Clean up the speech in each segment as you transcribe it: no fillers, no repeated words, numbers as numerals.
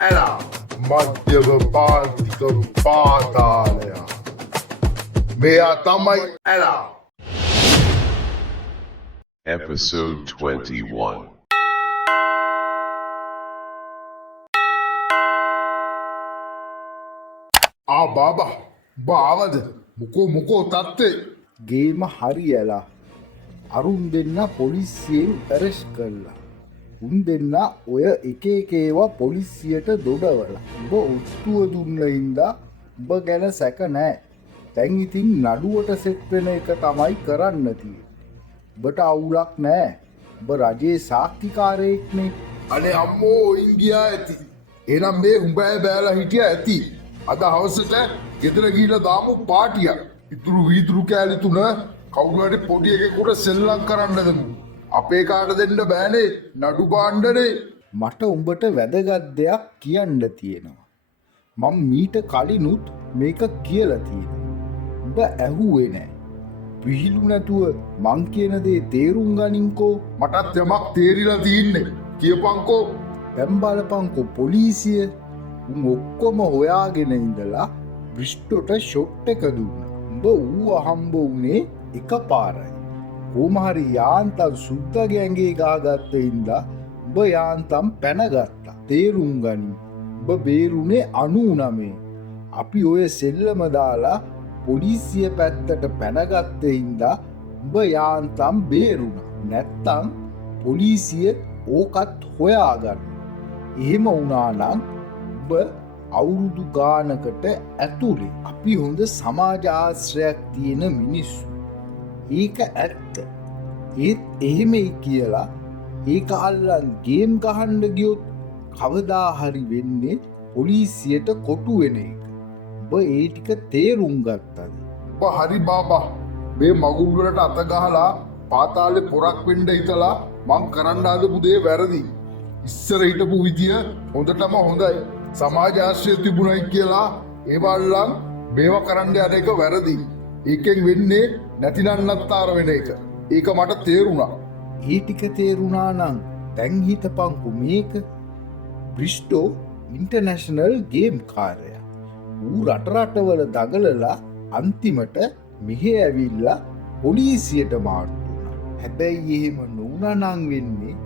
ඇලා මධ්‍යම පාන්තික පාතාලය මෙයා තමයි ඇලා Episode 21. බාබා බාවද මොකෝ තත්තේ ගේම හරියලා අරුන් දෙන්න පොලිසියෙන් ඇරෙස් කරලා උන් දෙන්න ඔය එකේවා පොලිසියට දොඩවල උඹ උත්තුව දුන්න හින්දා උඹ ගැන සැක නෑ තැන් ඉතින් නඩුවට සෙට්වෙන එක තමයි කරන්න තිය උඹට අවුලක් නෑ උඹ රජයේ සාක්තිකාරයෙක්නේ අනේ අම්මෝ ඉංගියා ඇති එනම් මේ උඹෑ බෑලා හිටිය ඇති අද හවසට ගෙදර ගිහිල්ලා දාමු පාටියක් ඉතුරු වීදුරු කෑලි තුන කවුරුහරි පොඩි එකෙකුට සෙල්ලම් කරන්න දෙමු අපේ කාට දෙන්න බෑනේ නඩු බාණ්ඩනේ මට උඹට වැදගත් දෙයක් කියන්න තියෙනවා මම මීට කලිනුත් මේක කියලා තියෙනවා උඹ ඇහුවේ නෑ විහිළු නැතුව මං කියන දේ තේරුම් ගනින්කෝ මටත් යමක් තේරිලා තියන්නේ කියපන්කෝ දැන් බලපන්කෝ පොලිසිය උන් ඔක්කොම හොයාගෙන ඉඳලා බ්‍රිස්ටෝට ෂොට් එක දුන්නා උඹ ඌ හම්බ වුණේ එකපාරයි කොහොමහරි යාන්තම් සුද්දගේ ඇඟේ ගාගත්ත හින්දා උඹ යාන්තම් පැනගත්තා තේරුම් ගනින් උඹ බේරුනේ 99 අපි ඔය සෙල්ලම දාලා පොලිසිය පැත්තට පැනගත්ත හින්දා උඹ යාන්තම් බේරුණා නැත්තම් පොලිසිය ඕකත් හොයාගන්න එහෙම වුණා නම් උඹ අවුරුදු ගානකට ඇතුළේ අපි හොඳ සමාජ ආශ්‍රයක් තියෙන මිනිස්සු ඒක ඇත්ත ඒත් එහෙමයි කියලා ඒක අල්ලන් ගේම් ගහන්න ගියොත් කවදා හරි වෙන්නේ පොලිසියට කොටු වෙන එක උඹ ඒ ටික තේරුම් ගත්තද උඹ හරි බාබා මේ මගුල් වලට අත ගහලා පාතාලේ පොරක් වෙන්න හිතලා මං කරන්න හදපු දේ වැරදි ඉස්සර හිටපු විදිය හොඳටම හොඳයි සමාජ ආශ්‍රය තිබුණයි කියලා ඒවල්ලන් මේවා කරන්න යන එක වැරදි ඒකෙන් වෙන්නේ නැතිනම් නත්තර වෙන එක ඒක මට තේරුණා ඒ ටික තේරුණා නම් දැන් හිතපන්කෝ මේක බ්‍රිස්ටෝ ඉන්ටර්නැෂනල් ගේම් කාර්යය ඌ රටවල දගලලා අන්තිමට මෙහෙ ඇවිල්ලා පොලිසියට මාරු වුණා හැබැයි එහෙම නොවුණා නම් වෙන්නේ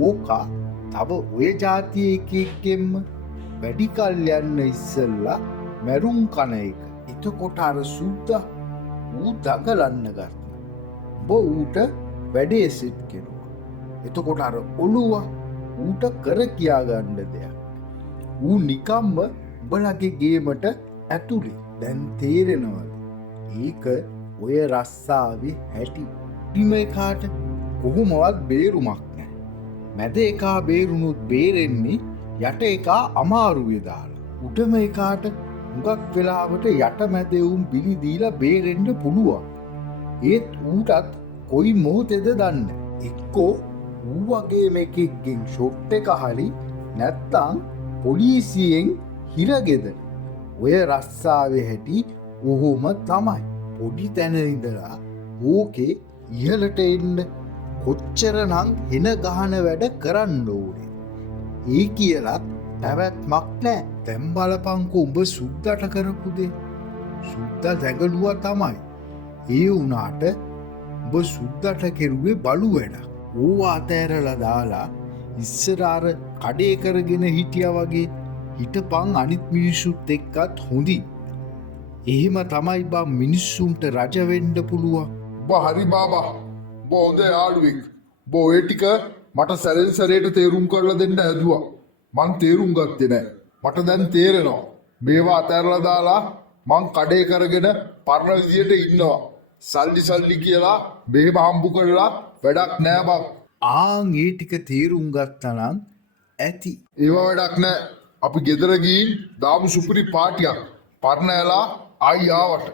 ඕකා තව ඔය ජාතියේ එකෙක්ගෙම වැඩි කල් යන්න ඉස්සෙල්ලා මැරුම් කන එක එතකොට අර සුද්දා ඌ දඟලන්න ගත්තා උඹ ඌට වැඩේ සෙට් කෙරුවා එතකොට අර ඔළුව ඌට කර කියා ගන්න දෙයක් ඌ නිකම්ම උඹලගේ ගේමට ඇතුළේ දැන් තේරෙනවද ඒක ඔය රස්සාවේ හැටි ටිම එකාට කොහොමවත් බේරුමක් නැහැ මැද එකා බේරුණුත් බේරෙන්නේ යට එකා අමාරුවේ දාලා උඩම එකාට හුඟක් වෙලාවට යට මැදවුම් බිලි දීලා බේරෙන්න පුළුවන් ඒත් ඌටත් කොයි මොහොතේද දන්න එක්කෝ ඌ වගේ එකෙක්ගෙන් ෂොට් එක හරි නැත්තම් පොලිසියෙන් හිරගෙදර ඔය රස්සාවේ හැටි ඔහොම තමයි පොඩි තැන ඉඳලා ඕකේ ඉහළට එන්න කොච්චරනම් හෙන ගහන වැඩ කරන්න ඕනේ ඒ කියලත් පැවැත්මක් නෑ දැන් බලපන්කෝ උඹ සුද්දට කරපු දේ සුද්දා දැඟලුවා තමයි ඒ වුණාට උඹ සුද්දට කෙරුවේ බලු වැඩක් ඕවා අතෑරලා දාලා ඉස්සර අර කඩේ කරගෙන හිටියා වගේ හිටපන් අනිත් මිනිස්සුත් එක්කත් හොඳින් එහෙම තමයි බා මිනිස්සුන්ට රජ වෙන්න පුළුවන් උඹ හරි බාබා උඹ හොඳ යාළුවෙක් උඹ ඔය ටික මට සැරෙන් සැරේට තේරුම් කරලා දෙන්න හැදුවා මං තේරුම් ගත්තේ නෑ මට දැන් තේරෙනවා මේවා අතහැරලා දාලා මං කඩේ කරගෙන පරණ විදියට ඉන්නවා සල්ලි කියලා බේම හම්බු කරලා වැඩක් නෑ බං ආන් ඒ ටික තේරුම් ගත්තා නම් ඇති ඒවා වැඩක් නෑ අපි ගෙදර ගිහින් දාමු සුපිරි පාටියක් පරණ ඇලා ආයි ආවට